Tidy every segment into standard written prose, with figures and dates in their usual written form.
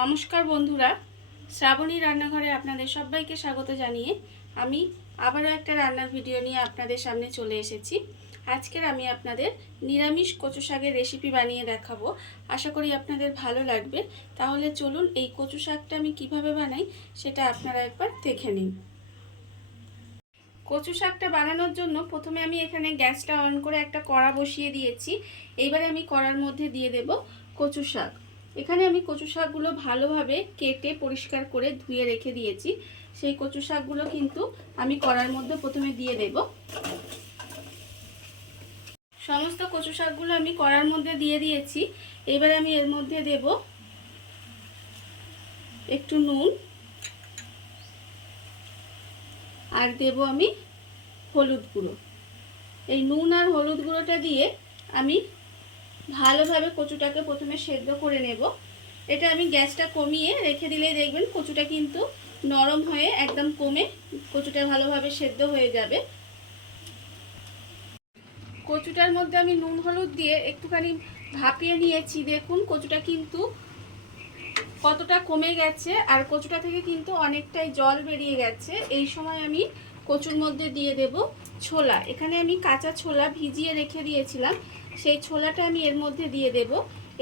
নমস্কার বন্ধুরা, শ্রাবণী রান্নাঘরে আপনাদের সবাইকে স্বাগত জানিয়ে আমি আবারও একটা রান্নার ভিডিও নিয়ে আপনাদের সামনে চলে এসেছি। আজকের আমি আপনাদের নিরামিষ কচু শাকের রেসিপি বানিয়ে দেখাবো। আশা করি আপনাদের ভালো লাগবে। তাহলে চলুন এই কচু শাকটা আমি কিভাবে বানাই সেটা আপনারা একবার দেখে নিন। কচু শাকটা বানানোর জন্য প্রথমে আমি এখানে গ্যাসটা অন করে একটা কড়া বসিয়ে দিয়েছি। এইবারে আমি কড়ার মধ্যে দিয়ে দেব কচু শাক। এখানে আমি কচু শাকগুলো ভালোভাবে কেটে পরিষ্কার করে ধুয়ে রেখে দিয়েছি। সেই কচু শাকগুলো কিন্তু আমি কড়ার মধ্যে প্রথমে দিয়ে দেব। সমস্ত কচু শাকগুলো আমি কড়ার মধ্যে দিয়ে দিয়েছি। এবারে আমি এর মধ্যে দেব একটু নুন, আর দেব আমি হলুদ গুঁড়ো। এই নুন আর হলুদ গুঁড়োটা দিয়ে আমি ভালোভাবে কচুটাকে প্রথমে সেদ্ধ করে নেব। এটা আমি গ্যাসটা কমিয়ে রেখে দিলেই দেখবেন কচুটা কিন্তু নরম হয়ে একদম কমে কচুটা ভালোভাবে সেদ্ধ হয়ে যাবে। কচুটার মধ্যে আমি নুন হলুদ দিয়ে একটুখানি ভাপিয়ে নিয়েছি। দেখুন কচুটা কিন্তু কতটা কমে গেছে, আর কচুটা থেকে কিন্তু অনেকটাই জল বেরিয়ে গেছে। এই সময় আমি কচুর মধ্যে দিয়ে দেব ছোলা। এখানে আমি কাঁচা ছোলা ভিজিয়ে রেখে দিয়েছিলাম, সেই ছোলাটা আমি এর মধ্যে দিয়ে দেব।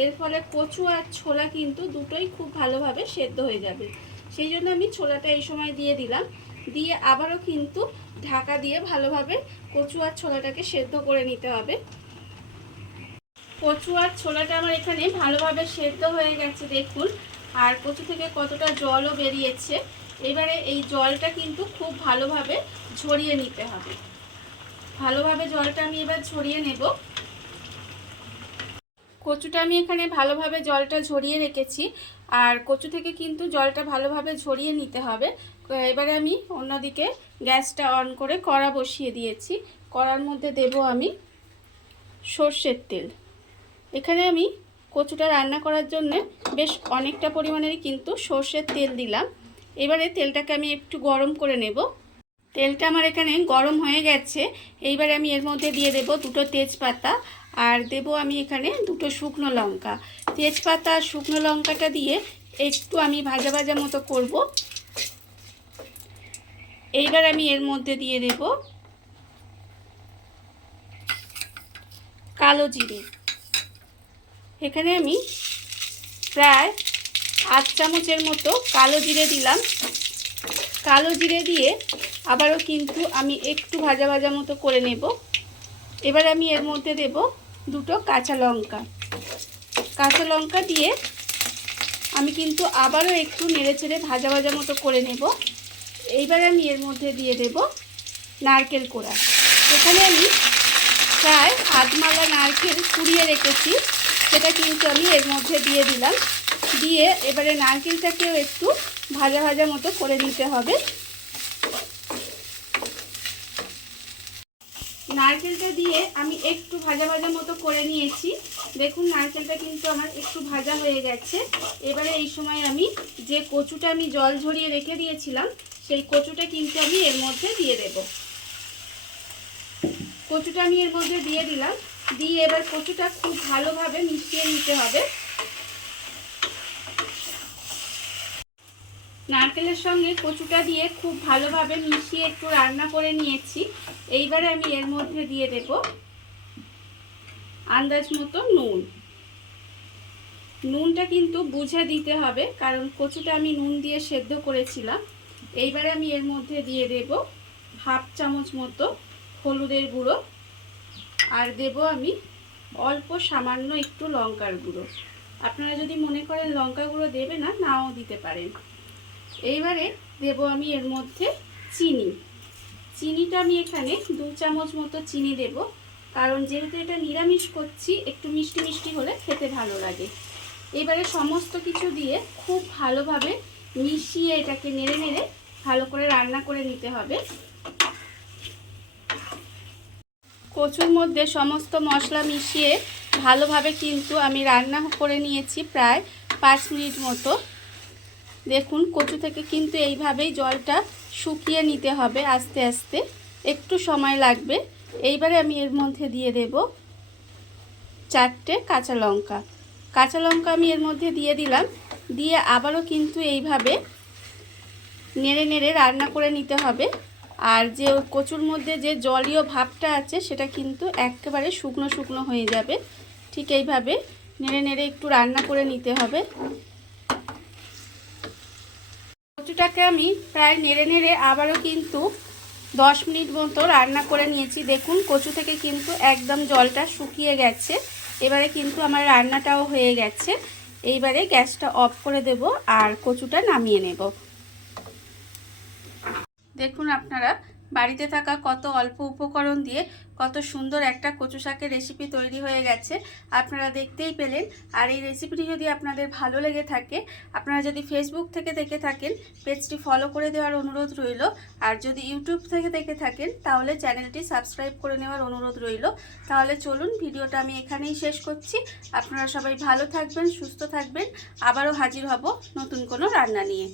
এর ফলে কচু আর ছোলা কিন্তু দুটোই খুব ভালোভাবে সেদ্ধ হয়ে যাবে। সেই জন্য আমি ছোলাটা এই সময় দিয়ে দিলাম। দিয়ে আবারও কিন্তু ঢাকা দিয়ে ভালোভাবে কচু আর ছোলাটাকে সেদ্ধ করে নিতে হবে। কচু আর ছোলাটা আমার এখানে ভালোভাবে সেদ্ধ হয়ে গেছে দেখুন, আর কচু থেকে কতটা জলও বেরিয়েছে। এবারে এই জলটা কিন্তু খুব ভালোভাবে ঝরিয়ে নিতে হবে। ভালোভাবে জলটা আমি এবার ঝরিয়ে নেব। কচুটা আমি এখানে ভালোভাবে জলটা ঝরিয়ে রেখেছি, আর কচু থেকে কিন্তু জলটা ভালোভাবে ঝরিয়ে নিতে হবে। এবারে আমি অন্যদিকে গ্যাসটা অন করে কড়া বসিয়ে দিয়েছি। কড়ার মধ্যে দেব আমি সর্ষের তেল। এখানে আমি কচুটা রান্না করার জন্য বেশ অনেকটা পরিমাণেরই কিন্তু সর্ষের তেল দিলাম। এবারে তেলটাকে আমি একটু গরম করে নেব। তেলটা আমার এখানে গরম হয়ে গেছে। এইবারে আমি এর মধ্যে দিয়ে দেব দুটো তেজপাতা, আর দেব আমি এখানে দুটো শুকনো লঙ্কা। তেজপাতা আর শুকনো লঙ্কাটা দিয়ে একটু আমি ভাজা ভাজা মতো করব। এইবার আমি এর মধ্যে দিয়ে দেব কালো জিরে। এখানে আমি প্রায় 8 চামচের মতো কালো জিরে দিলাম। কালো জিরে দিয়ে আবারও কিন্তু আমি একটু ভাজা ভাজা মতো করে নেব। এবার আমি এর মধ্যে দেব দুটো কাঁচা লঙ্কা। কাঁচা লঙ্কা দিয়ে আমি কিন্তু আবারও একটু নেড়েচেড়ে ভাজা ভাজা মতো করে নেব। এইবার আমি এর মধ্যে দিয়ে দেব নারকেল কোড়া। এখানে আমি প্রায় আধমালা নারকেল কুড়িয়ে রেখেছি, সেটা কিন্তু আমি এর মধ্যে দিয়ে দিলাম। দিয়ে এবারে নারকেলটাকেও একটু ভাজা ভাজা মতো করে নিতে হবে। নারকেলটা দিয়ে আমি একটু ভাজা ভাজা মতো করে নিয়েছি। দেখুন নারকেলটা কিন্তু আমার একটু ভাজা হয়ে গেছে। এবারে এই সময় আমি যে কচুটা আমি জল ঝরিয়ে রেখে দিয়েছিলাম, সেই কচুটা কিন্তু আমি এর মধ্যে দিয়ে দেব। কচুটা আমি এর মধ্যে দিয়ে দিলাম। দিয়ে এবার কচুটা খুব ভালোভাবে মিশিয়ে নিতে হবে। নারকেলের সঙ্গে কচুটা দিয়ে খুব ভালোভাবে মিশিয়ে একটু রান্না করে নিয়েছি। এইবারে আমি এর মধ্যে দিয়ে দেব আন্দাজ মতো নুন। নুনটা কিন্তু বুঝে দিতে হবে, কারণ কচুটা আমি নুন দিয়ে সেদ্ধ করেছিলাম। এইবারে আমি এর মধ্যে দিয়ে দেব হাফ চামচ মতো হলুদের গুঁড়ো, আর দেব আমি অল্প সামান্য একটু লঙ্কার গুঁড়ো। আপনারা যদি মনে করেন লঙ্কা গুঁড়ো দেবে না, নাও দিতে পারেন। এইবারে দেব আমি এর মধ্যে চিনি। চিনিটা আমি এখানে 2 চামচ মতো চিনি দেব, কারণ যেহেতু এটা নিরামিষ করছি একটু মিষ্টি মিষ্টি হলে খেতে ভালো লাগে। এবারে সমস্ত কিছু দিয়ে খুব ভালোভাবে মিশিয়ে এটাকে নেড়ে নেড়ে ভালো করে রান্না করে নিতে হবে। কচুর মধ্যে সমস্ত মশলা মিশিয়ে ভালোভাবে কিন্তু আমি রান্না করে নিয়েছি প্রায় 5 মিনিট মতো। দেখুন কচু থেকে কিন্তু এইভাবেই জলটা শুকিয়ে নিতে হবে আস্তে আস্তে, একটু সময় লাগবে। এইবারে আমি এর মধ্যে দিয়ে দেব 4টে কাঁচা লঙ্কা। কাঁচা লঙ্কা আমি এর মধ্যে দিয়ে দিলাম। দিয়ে আবারও কিন্তু এইভাবে নেড়ে নেড়ে রান্না করে নিতে হবে। আর যে কচুর মধ্যে যে জলীয় ভাবটা আছে সেটা কিন্তু একেবারে শুকনো শুকনো হয়ে যাবে। ঠিক এইভাবে নেড়ে নেড়ে একটু রান্না করে নিতে হবে। কচুটাকে আমি প্রায় নেড়ে নেড়ে আবারও কিন্তু 10 মিনিট মতো রান্না করে নিয়েছি। দেখুন কচু থেকে কিন্তু একদম জলটা শুকিয়ে গেছে। এবারে কিন্তু আমার রান্নাটাও হয়ে গেছে। এইবারে গ্যাসটা অফ করে দেব আর কচুটা নামিয়ে নেব। দেখুন আপনারা বাড়িতে থাকা কত অল্প উপকরণ দিয়ে কত সুন্দর একটা কচু শাকের রেসিপি তৈরি হয়ে গেছে, আপনারা দেখতেই পেলেন। আর এই রেসিপিটি যদি আপনাদের ভালো লেগে থাকে, আপনারা যদি ফেসবুক থেকে দেখে থাকেন পেজটি ফলো করে দেওয়ার অনুরোধ রইল। আর যদি ইউটিউব থেকে দেখে থাকেন তাহলে চ্যানেলটি সাবস্ক্রাইব করে নেওয়ার অনুরোধ রইল। তাহলে চলুন ভিডিওটা আমি এখানেই শেষ করছি। আপনারা সবাই ভালো থাকবেন, সুস্থ থাকবেন। আবারও হাজির হব নতুন কোনো রান্না নিয়ে।